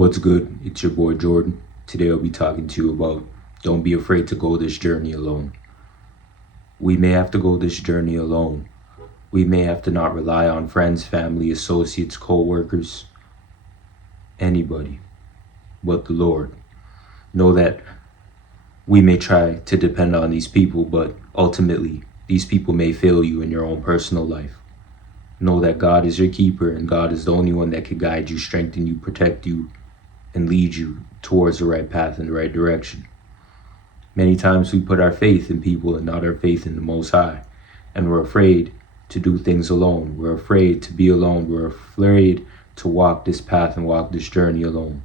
What's good? It's your boy Jordan. Today I'll be talking to you about don't be afraid to go this journey alone. We may have to go this journey alone. We may have to not rely on friends, family, associates, co-workers, anybody but the Lord. Know that we may try to depend on these people, but ultimately these people may fail you in your own personal life. Know that God is your keeper and God is the only one that can guide you, strengthen you, protect you, and lead you towards the right path in the right direction. Many times we put our faith in people and not our faith in the Most High, and we're afraid to do things alone. We're afraid to be alone. We're afraid to walk this path and walk this journey alone.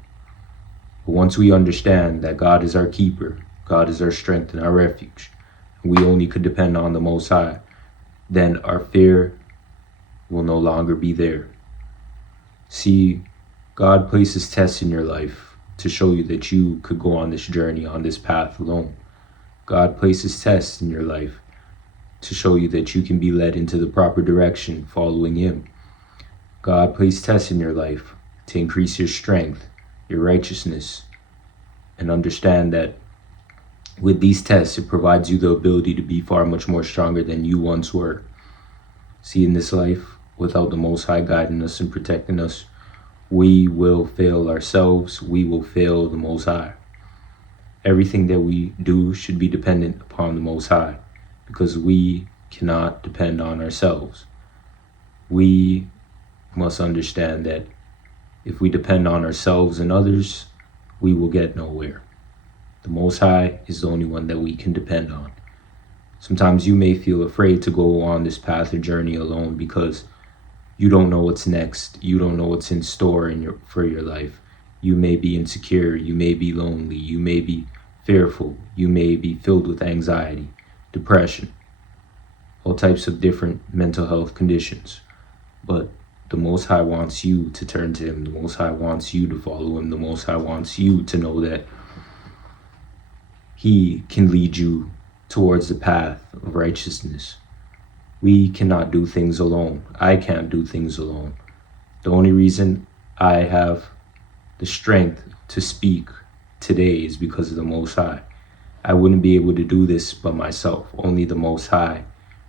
But once we understand that God is our keeper, God is our strength and our refuge, and we only could depend on the Most High, then our fear will no longer be there. See, God places tests in your life to show you that you could go on this journey, on this path alone. God places tests in your life to show you that you can be led into the proper direction following Him. God places tests in your life to increase your strength, your righteousness, and understand that with these tests, it provides you the ability to be far much more stronger than you once were. See, in this life, without the Most High guiding us and protecting us, we will fail ourselves. We will fail the Most High. Everything that we do should be dependent upon the Most High, because we cannot depend on ourselves. We must understand that if we depend on ourselves and others, we will get nowhere. The Most High is the only one that we can depend on. Sometimes you may feel afraid to go on this path or journey alone because you don't know what's next. You don't know what's in store for your life. You may be insecure. You may be lonely. You may be fearful. You may be filled with anxiety, depression, all types of different mental health conditions. But the Most High wants you to turn to Him. The Most High wants you to follow Him. The Most High wants you to know that He can lead you towards the path of righteousness. We cannot do things alone. I can't do things alone. The only reason I have the strength to speak today is because of the Most High. I wouldn't be able to do this by myself. Only the Most High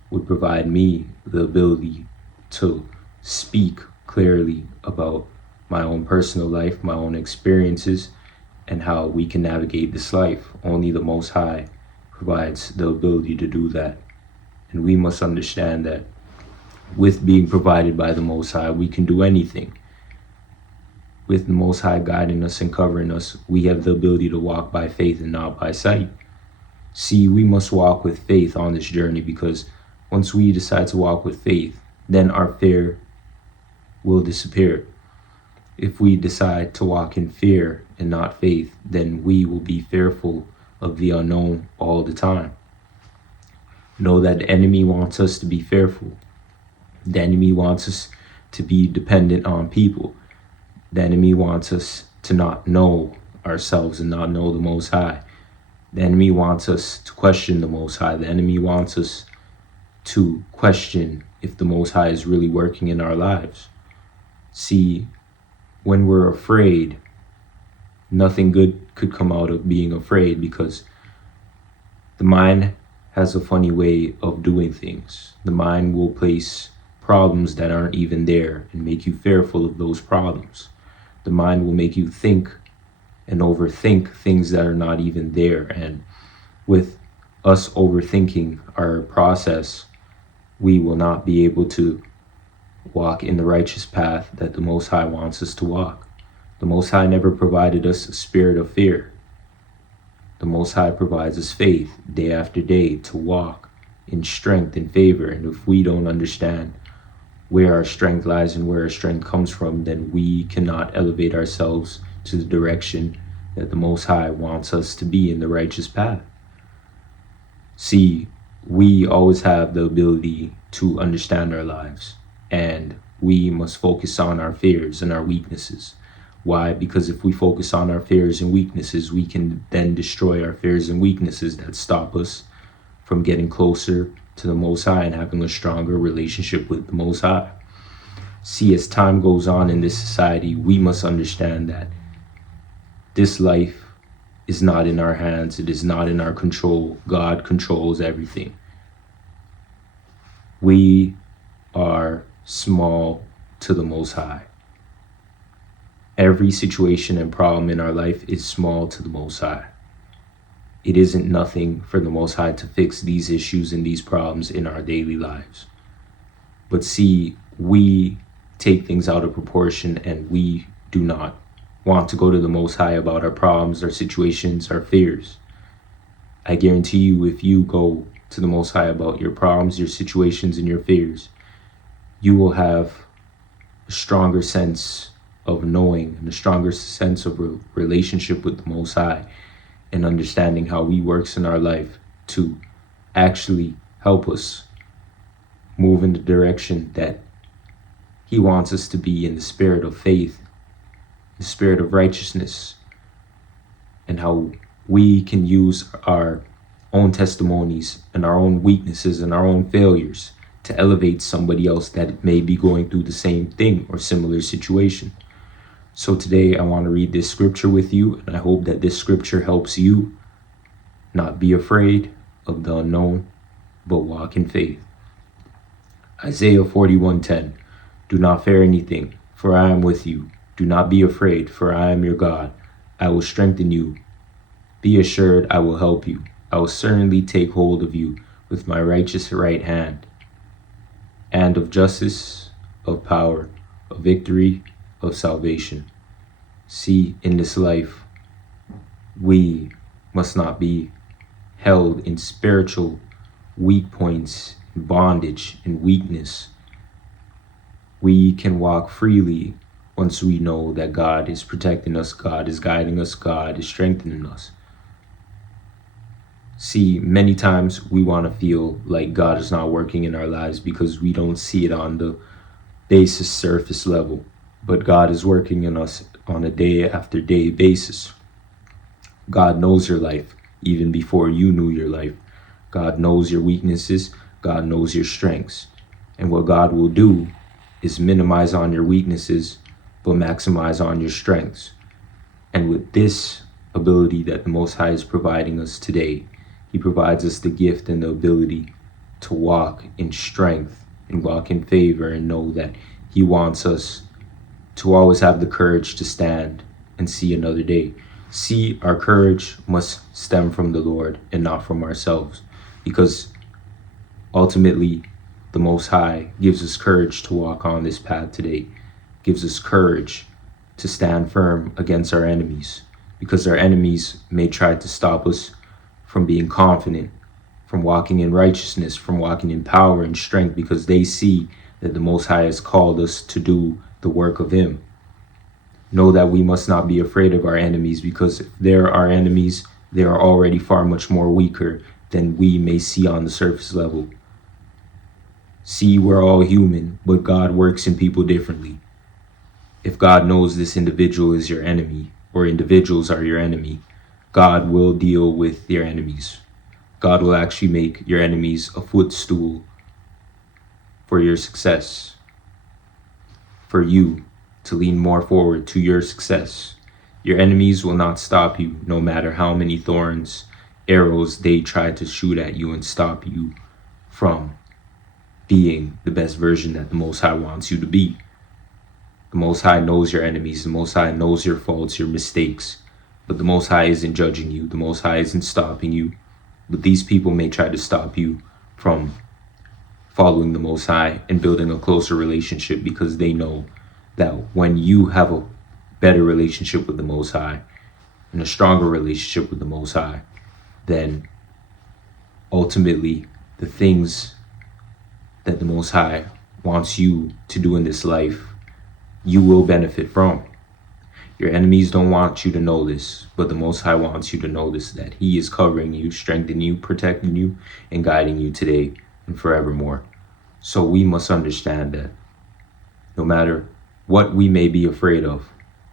would provide me the ability to speak clearly about my own personal life, my own experiences, and how we can navigate this life. Only the Most High provides the ability to do that. And we must understand that with being provided by the Most High, we can do anything. With the Most High guiding us and covering us, we have the ability to walk by faith and not by sight. See, we must walk with faith on this journey, because once we decide to walk with faith, then our fear will disappear. If we decide to walk in fear and not faith, then we will be fearful of the unknown all the time. Know that the enemy wants us to be fearful. The enemy wants us to be dependent on people. The enemy wants us to not know ourselves and not know the Most High. The enemy wants us to question the Most High. The enemy wants us to question if the Most High is really working in our lives. See, when we're afraid, nothing good could come out of being afraid, because the mind has a funny way of doing things. The mind will place problems that aren't even there and make you fearful of those problems. The mind will make you think and overthink things that are not even there. And with us overthinking our process, we will not be able to walk in the righteous path that the Most High wants us to walk. The Most High never provided us a spirit of fear. The Most High provides us faith day after day to walk in strength and favor. And if we don't understand where our strength lies and where our strength comes from, then we cannot elevate ourselves to the direction that the Most High wants us to be in the righteous path. See, we always have the ability to understand our lives, and we must focus on our fears and our weaknesses. Why? Because if we focus on our fears and weaknesses, we can then destroy our fears and weaknesses that stop us from getting closer to the Most High and having a stronger relationship with the Most High. See, as time goes on in this society, we must understand that This life is not in our hands. It is not in our control. God controls everything. We are small to the Most High. Every situation and problem in our life is small to the Most High. It isn't nothing for the Most High to fix these issues and these problems in our daily lives. But see, we take things out of proportion, and we do not want to go to the Most High about our problems, our situations, our fears. I guarantee you, if you go to the Most High about your problems, your situations, and your fears, you will have a stronger sense of knowing and a stronger sense of relationship with the Most High, and understanding how He works in our life to actually help us move in the direction that He wants us to be, in the spirit of faith, the spirit of righteousness, and how we can use our own testimonies and our own weaknesses and our own failures to elevate somebody else that may be going through the same thing or similar situation. So today I want to read this scripture with you, and I hope that this scripture helps you not be afraid of the unknown, but walk in faith. Isaiah 41:10. Do not fear anything, for I am with you. Do not be afraid, for I am your God. I will strengthen you. Be assured I will help you. I will certainly take hold of you with my righteous right hand, and of justice, of power, of victory, of salvation. See, in this life, we must not be held in spiritual weak points, bondage, and weakness. We can walk freely once we know that God is protecting us, God is guiding us, God is strengthening us. See, many times we want to feel like God is not working in our lives because we don't see it on the basis surface level. But God is working in us on a day after day basis. God knows your life even before you knew your life. God knows your weaknesses. God knows your strengths. And what God will do is minimize on your weaknesses, but maximize on your strengths. And with this ability that the Most High is providing us today, He provides us the gift and the ability to walk in strength and walk in favor, and know that He wants us to always have the courage to stand and see another day. See, our courage must stem from the Lord and not from ourselves, because ultimately the Most High gives us courage to walk on this path today, gives us courage to stand firm against our enemies, because our enemies may try to stop us from being confident, from walking in righteousness, from walking in power and strength, because they see that the Most High has called us to do the work of Him. Know that we must not be afraid of our enemies, because if they're our enemies, they are already far much more weaker than we may see on the surface level. See, we're all human, but God works in people differently. If God knows this individual is your enemy, or individuals are your enemy, God will deal with your enemies. God will actually make your enemies a footstool for your success, for you to lean more forward to your success. Your enemies will not stop you, no matter how many thorns, arrows they try to shoot at you and stop you from being the best version that the Most High wants you to be. The Most High knows your enemies. The Most High knows your faults, your mistakes. But the Most High isn't judging you. The Most High isn't stopping you. But these people may try to stop you from following the Most High and building a closer relationship, because they know that when you have a better relationship with the Most High and a stronger relationship with the Most High, then ultimately the things that the Most High wants you to do in this life, you will benefit from. Your enemies don't want you to know this, but the Most High wants you to know this, that He is covering you, strengthening you, protecting you, and guiding you today and forevermore. So we must understand that no matter what we may be afraid of,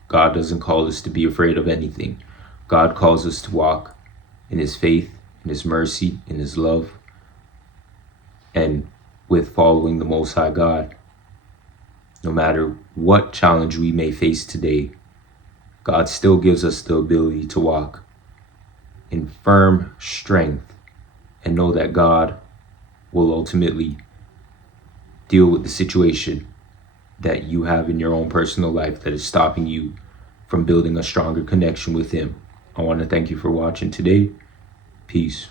God doesn't call us to be afraid of anything. God calls us to walk in His faith, in His mercy, in His love, and with following the Most High God. No matter what challenge we may face today, God still gives us the ability to walk in firm strength and know that God will ultimately deal with the situation that you have in your own personal life that is stopping you from building a stronger connection with Him. I want to thank you for watching today. Peace.